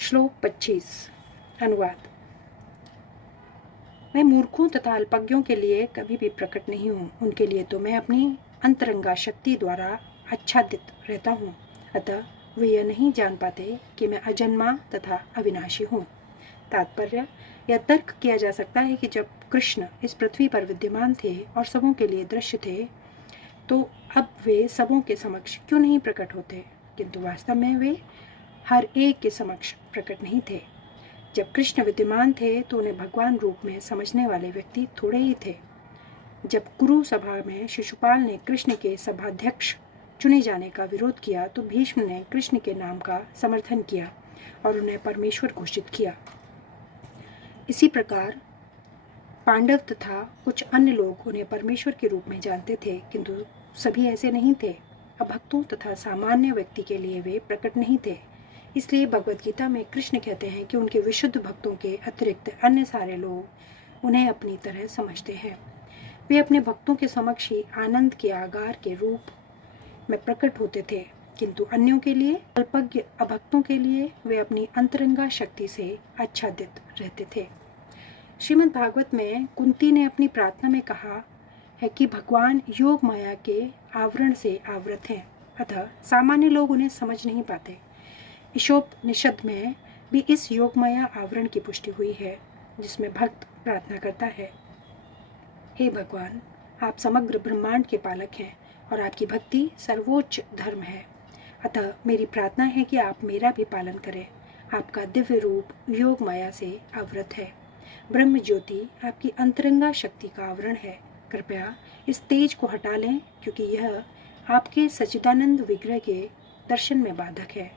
श्लोक 25 अनुवाद। मैं मूर्खों तथा अल्पज्ञों के लिए कभी भी प्रकट नहीं हूँ, उनके लिए तो मैं अपनी अंतरंगा शक्ति द्वारा आच्छादित रहता हूँ, अतः वे यह नहीं जान पाते कि मैं अजन्मा तथा अविनाशी हूँ। तात्पर्य, यह तर्क किया जा सकता है कि जब कृष्ण इस पृथ्वी पर विद्यमान थे और सबों के लिए दृश्य थे, तो अब वे सबों के समक्ष क्यों नहीं प्रकट होते, किंतु वास्तव में वे हर एक के समक्ष प्रकट नहीं थे। जब कृष्ण विद्यमान थे तो उन्हें भगवान रूप में समझने वाले व्यक्ति थोड़े ही थे। जब कुरु सभा में शिशुपाल ने कृष्ण के सभाध्यक्ष चुने जाने का विरोध किया तो भीष्म ने कृष्ण के नाम का समर्थन किया और उन्हें परमेश्वर घोषित किया। इसी प्रकार पांडव तथा कुछ अन्य लोग उन्हें परमेश्वर के रूप में जानते थे, किंतु सभी ऐसे नहीं थे। अभक्तों तथा सामान्य व्यक्ति के लिए वे प्रकट नहीं थे। इसलिए भगवद गीता में कृष्ण कहते हैं कि उनके विशुद्ध भक्तों के अतिरिक्त अन्य सारे लोग उन्हें अपनी तरह समझते हैं। वे अपने भक्तों के समक्ष ही आनंद के आगार के रूप में प्रकट होते थे, किंतु अन्यों के लिए, अल्पज्ञ अभक्तों के लिए वे अपनी अंतरंगा शक्ति से आच्छादित रहते थे। श्रीमद् भागवत में कुंती ने अपनी प्रार्थना में कहा है कि भगवान योग माया के आवरण से आवृत हैं, अतः सामान्य लोग उन्हें समझ नहीं पाते। ईशोपनिषद में भी इस योगमाया आवरण की पुष्टि हुई है, जिसमें भक्त प्रार्थना करता है, हे भगवान, आप समग्र ब्रह्मांड के पालक हैं और आपकी भक्ति सर्वोच्च धर्म है, अतः मेरी प्रार्थना है कि आप मेरा भी पालन करें। आपका दिव्य रूप योग माया से आवृत है। ब्रह्म ज्योति आपकी अंतरंगा शक्ति का आवरण है। कृपया इस तेज को हटा लें, क्योंकि यह आपके सच्चिदानंद विग्रह के दर्शन में बाधक है।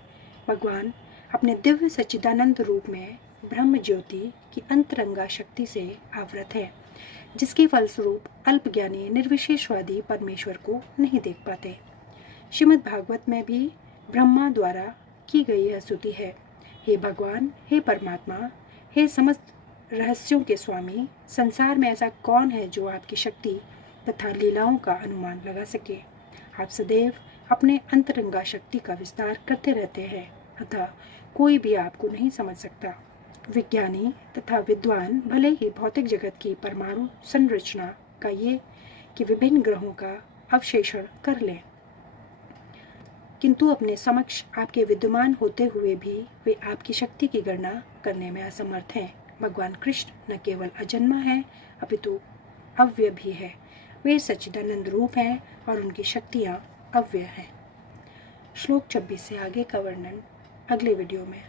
भगवान अपने दिव्य सच्चिदानंद रूप में ब्रह्म ज्योति की अंतरंगा शक्ति से आवृत है, जिसके फलस्वरूप अल्पज्ञानी निर्विशेषवादी परमेश्वर को नहीं देख पाते। श्रीमद् भागवत में भी ब्रह्मा द्वारा की गई यह स्तुति है, हे भगवान, हे परमात्मा, हे समस्त रहस्यों के स्वामी, संसार में ऐसा कौन है जो आपकी शक्ति तथा लीलाओं का अनुमान लगा सके। आप सदैव अपने अंतरंगा शक्ति का विस्तार करते रहते हैं, अतः कोई भी आपको नहीं समझ सकता। विज्ञानी तथा विद्वान भले ही भौतिक जगत की परमाणु संरचना का ये कि विभिन्न ग्रहों का अवशेषण कर लें, किंतु अपने समक्ष आपके विद्यमान होते हुए भी वे आपकी शक्ति की गणना करने में असमर्थ हैं। भगवान कृष्ण न केवल अजन्मा है, अपितु अव्यय भी है। वे सच्चिदानंद रूप हैं और उनकी शक्तियाँ अव्यय हैं। श्लोक 26 से आगे का वर्णन अगले वीडियो में।